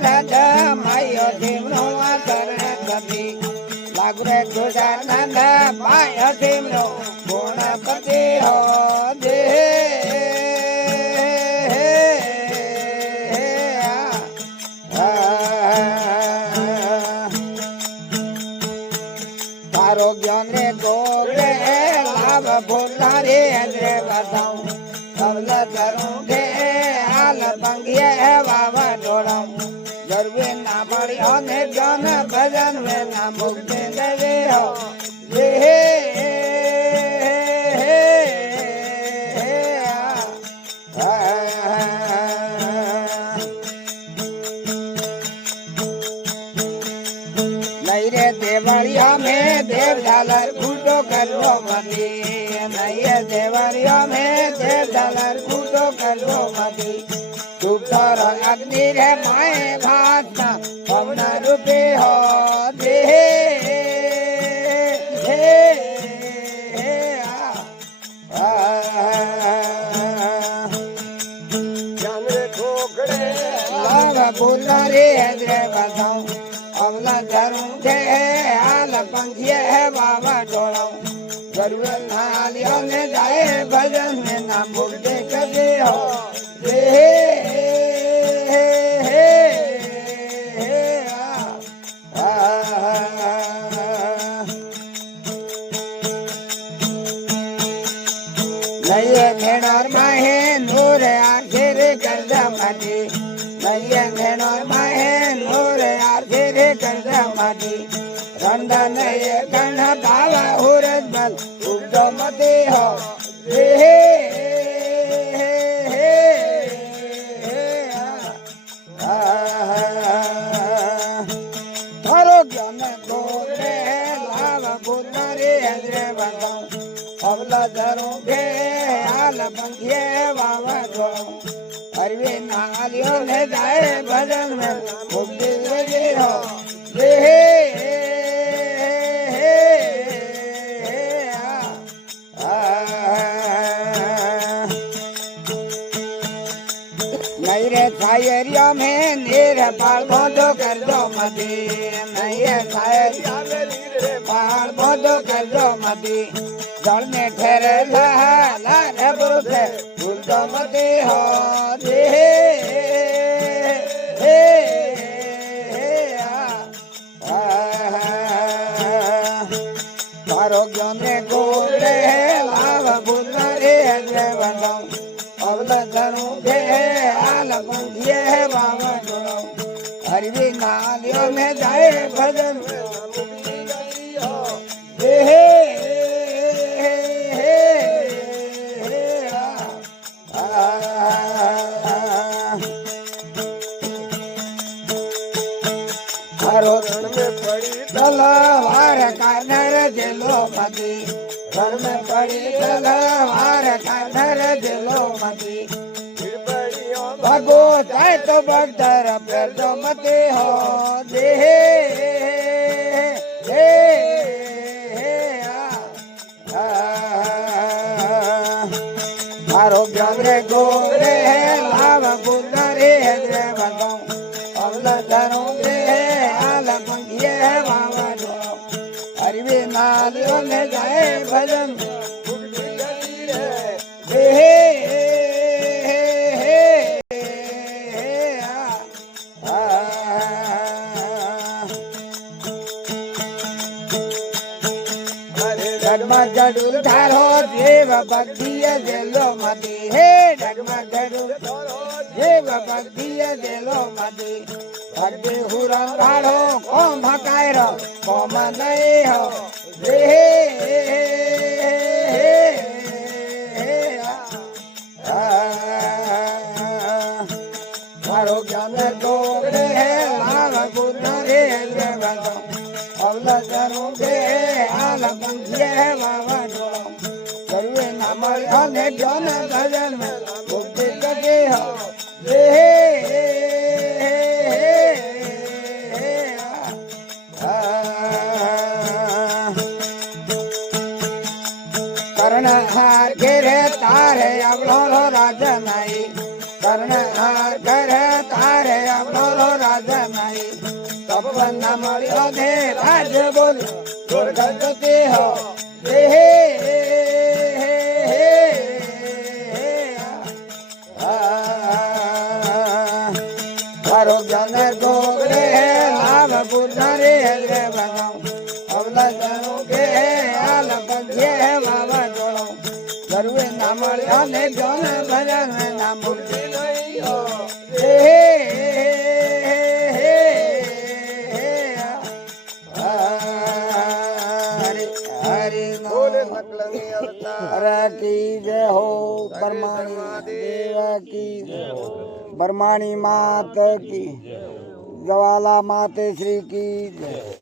નારદ માયો ધીમનો શરણ કપી લાગરે ગોજાનંદ માય ધીમનો ગુણપતિ હો દે તારો જ્ઞાન ગોરે લાભ ભૂલારે અંદ્રે બતાઉ કવલ કરું કે હાલ બંગીએ વાવા ડોળાઉ ગરવે ના મળ્યો ને જ્ઞાન ભજન મે ના મુક્તિ દેવે હો રે નૈરે દેવળિયા में देव झालर फूटो करो मती नैये देवळिया में देव झालर फूटो करो मती सुपर अग्नि रे माए घाट पवन रूपे हो दे बुलारे हजरे बताऊं अवला धरूं थे हाल पंखिए है बाबा डोलाऊं गरुड़ नालियों ने जाए भजन में ना मुक्ति कभी हो रे नये घेणार माहे नूर आखिर कर्ज माटी नये घेणार माहे नूर आखिर कर्ज माटी रंधन ये गण बाबा उरज बल उगो मते हो रे थारो ज्ञान गोरे लाभ बुलारे हजरे बताऊं अवला धरूं के हाल पंखिए बाबा डोलाऊं अरवे नालियों ने जाए भजन में मुक्ति लगे हो रे नैरे सायरिया में नीर पाल बोधो कर दो मती नैये सायरिया में नीर पाल बोधो कर दो मती जल में ठहरे लहरे बुरसे भूल दो मती हो दे तारो ज्ञान गोरे लाभ बुलारे हजरे बताऊं अवला धरूं के हाल पंखिए बाबा डोलाऊं हरवी नालियों में जाए भजन मुक्ति गई हो हरो रण में पड़ी तलवार का नर दिलो मती घर में पड़ी तलवार का नर दिलो मती भगो जाए तो बगदर फिर तो मती हो दे मारो ज्ञान गोरे लाभ बुलारे हजरे बताऊं अवला धरूं के हाल पंखिए बाबा डोलाऊं अरवे नालियों ने जाए भजन मुक्ति गई रे डगमग गडुल धारो देव भक्तिय देलो मती हे डगमग गडुल देव भक्तिय देलो मती भक्ति हुरम गाढ़ो कोम भकायरो कोम नहीं हो रे मारो ज्ञान गोरे लाभ बुलारे हजरे बताऊं अवला धरूं के हाल पंखिए बाबा डोलाऊं गरुए ना મળ્યો ને જ્ઞાन भजन में मुक्ति कभी हो रे कर्ण लाज नहीं तब बंदा मरियो दे राज बोली दुर्गति हो हे तारो जन गोगरे लाभ गुजरे रे बनाऊं अवला जनों के आल पंखे बाबा जोड़ो जरूर नाम ने जोन भजन में नाम मुक्ति नहीं हो हरे हरे बोले सकलंगी अवतार की जय हो परमाणी देव की बरमाणी मात की ज्वाला माते श्री की जय।